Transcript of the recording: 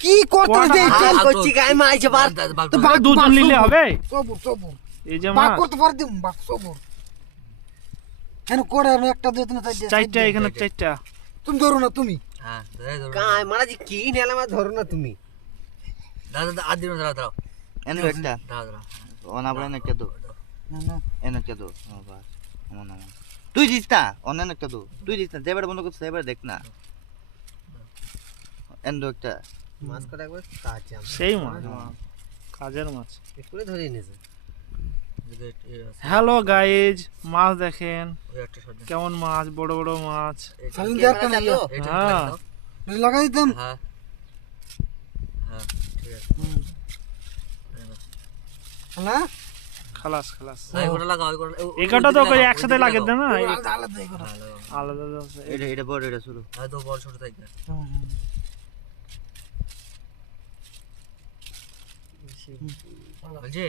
কি করতে দে হাল করছি গাই মাইছে বার তো বাঘ দুজন নিলে হবে সবুর সবুর এই যে বাঘ মাছ করতে পার দিম বাঘ সবুর কেন করে একটা দুই তিন চারটা এখানে চারটা তুমি ধরো না তুমি হ্যাঁ গাই মারা জি কি নেলা মা ধরো না তুমি দাদা আদ দিন দাঁড়াও এনে একটা দাঁড়াও ওনা বলে না কেদো না না এনে কেদো বাস আমন আমন তুই দিস না অন্য একটা দো তুই দিস না যেবার বন্ধ করছিস এবার দেখ না এনে একটা মাছ কটা একবার কাছে সেই মাছ কাজের মাছ একটু ধরে নিয়েছে হ্যালো গাইজ মাছ দেখেন ওই একটা শট কেমন মাছ বড় বড় মাছ সালিন দেখ কেন হ্যাঁ লাগাই দিতাম হ্যাঁ হ্যাঁ ঠিক আছে না খালাস খালাস এই গোটা লাগাও এই গোটা এগারোটা তো করে একসাথে লাগে দেয় না আলাদা আলাদা এই করে আলাদা আছে। এটা বড় এটা শুরু হ্যাঁ তো বল ছোট থাকবে বলছি